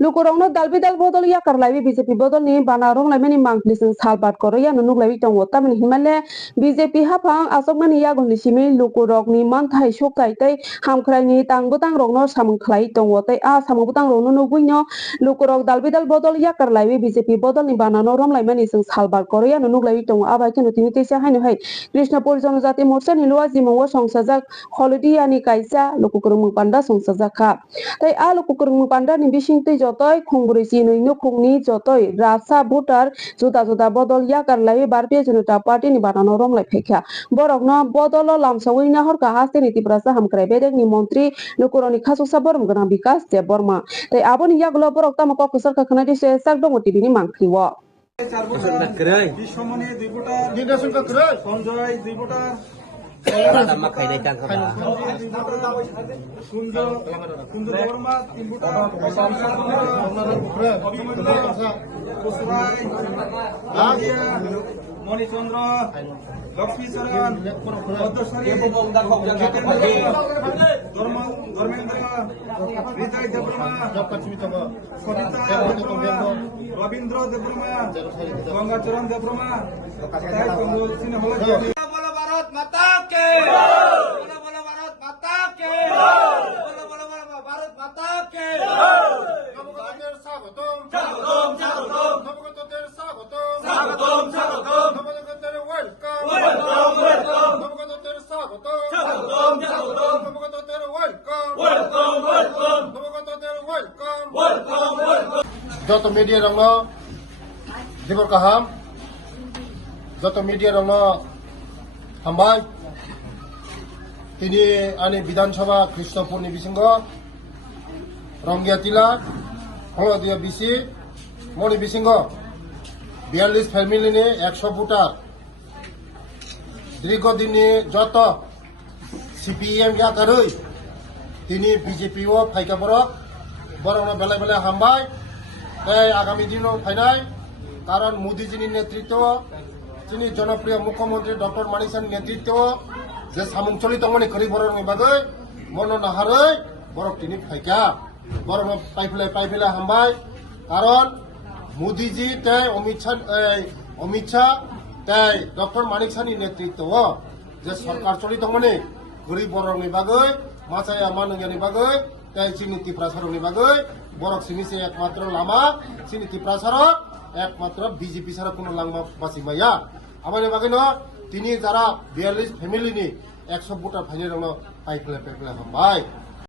lukurongno dalbidal bodol yakar laibi BJP bodol ni banarong laimani mangpli sing salbat koro ya nunuk laibi tongo tamani himale BJP hapang asokmani yagoni simi lukurok ni manthai sokai tei hamkhrai ni tangbutang rokno samungkhlai tongo tei a samungbutang rokno nubuino lukurok dalbidal bodol yakar laibi BJP bodol ni banano rom laimani sing salbat koro ya nunuk laibi tongo abai keno tini teisa haino hai Krishnapur Janajati Morcha ni luwa jimongo songsajak holidia ni kaisa lukukurung panda songsajak kha tei a lukukurung panda ni bising tei jotoi khongburi chinui nukhungni jotoi rasa voter juda juda bodol yakar laibi Bharatiya Janata Party ni banano rom lai phekha borokno bodolo lamsawui nahor kahaste niti prasa hamkrai bedek ni mantri lukuroni khasuksa borom gana Vikas Debbarma tei aboni yagulo borok tamako kusar kakhana dise sakdongo tv ni mangkriwo বিশ্বমণি ডিপুটার Sanjay ডিপুটার মণিচন্দ্র Lakshmicharan Dharmendra হৃদয় দেববর্মা রবীন্দ্র দেববর্মা গঙ্গাচরণ দেববর্মা बोलो भारत माता के बोलो बोलो भारत माता के बोलो बोलो बोलो भारत माता के নবগতদের স্বাগতম স্বাগতম স্বাগতম নবগতদের স্বাগতম স্বাগতম স্বাগতম নবগতদের ওয়েলকাম ওয়েলকাম ওয়েলকাম নবগতদের স্বাগতম স্বাগতম স্বাগতম নবগতদের ওয়েলকাম ওয়েলকাম ওয়েলকাম নবগতদের ওয়েলকাম ওয়েলকাম ওয়েলকাম যত মিডিয়া রং দিবর কাহাম যত মিডিয়া রং হামবাই তিনি আনি বিধানসভা কৃষ্ণপুরনি বিসিঙ্গ রঙ্গিয়া টিলা হলদিয়া বিসি মণি বিসিঙ্গ 42 ফ্যামিলিনি 100 ভোটার দীর্ঘদিননি যত সিপিএম ইয়াকারই তিনি বিজেপি ও ফাইকা বরক বরং বেলা বেলা হামবাই তাই আগামী দিনও ফাইনাই কারণ মোদীজির নেতৃত্ব তিনি জনপ্রিয় মুখ্যমন্ত্রী ডক্টর মানিক সাহার নেতৃত্ব যে সামুংচলি তংমনি করি বরং বাগৈ মন নাহারৈ বরক তিনি ফাইকা বরং পাইফেলাই হামবাই কারণ মোদীজি তাই অমিত শাহ তাই ডক্টর মানিক সাহানি নেতৃত্ব যে সরকার চলি তংমনি গরিব বরংনি বাগৈ মাছায়া মানুংয়ানি বাগৈ তাই চিনীতি প্রসারণনি বাগৈ বরক সিনিসে একমাত্র লামা চিনীতি প্রসারক একমাত্র বিজেপি ছাড়া কোনো লাংমা বাঁচিমাইয়া আমার বাকি তিনি যারা 42 ফ্যামিলিনি 100 ভোটার ফাইনাল পাইফেলাই হামবাই